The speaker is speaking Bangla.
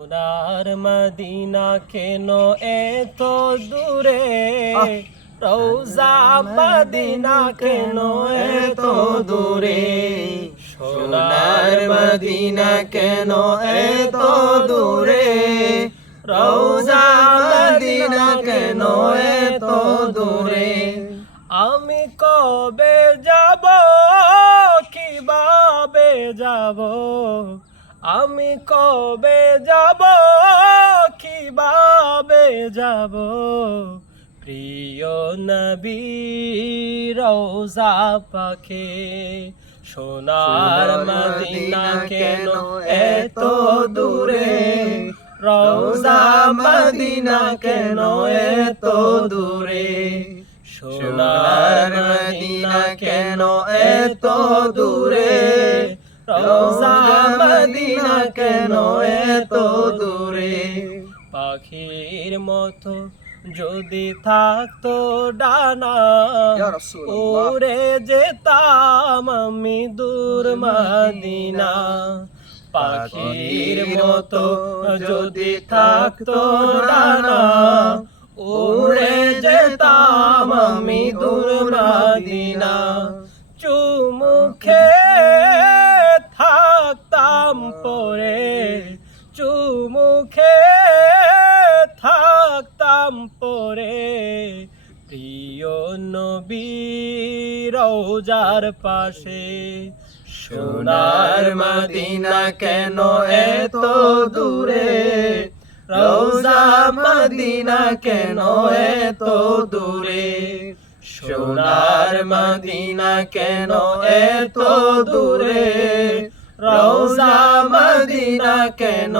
সোনার মদিনা কেন এত দূরে, রওজা মদিনা কেন এত দূরে। সোনার মদিনা কেন এত দূরে, রওজা মদিনা কেন এত দূরে। আমি কবে যাব, কিভাবে যাব, আমি কবে যাব, কিভাবে যাব। প্রিয় নবী রওজা পাকে, সোনার মদিনা কেন এত দূরে, রওজা মদিনা কেন এত দূরে। সোনার মদিনা কেন এত দূরে, রওজা মদিনা কেন এত দূরে। পাখির মতো যদি থাকতো ডানা, উড়ে যেতাম আমি দূর মদিনা। পাখির মতো যদি থাকতো ডানা, উড়ে যেতাম আমি দূর মদিনা। চুমুখে থাকতাম পরে, চুমুখে থাকতাম পরে। প্রিয় নবী রওজার পাশে, সোনার মদিনা কেন এত দূরে, রওজা মদিনা কেন এত দূরে। সোনার মদিনা কেন এত দূরে, রওজা মদিনা কেন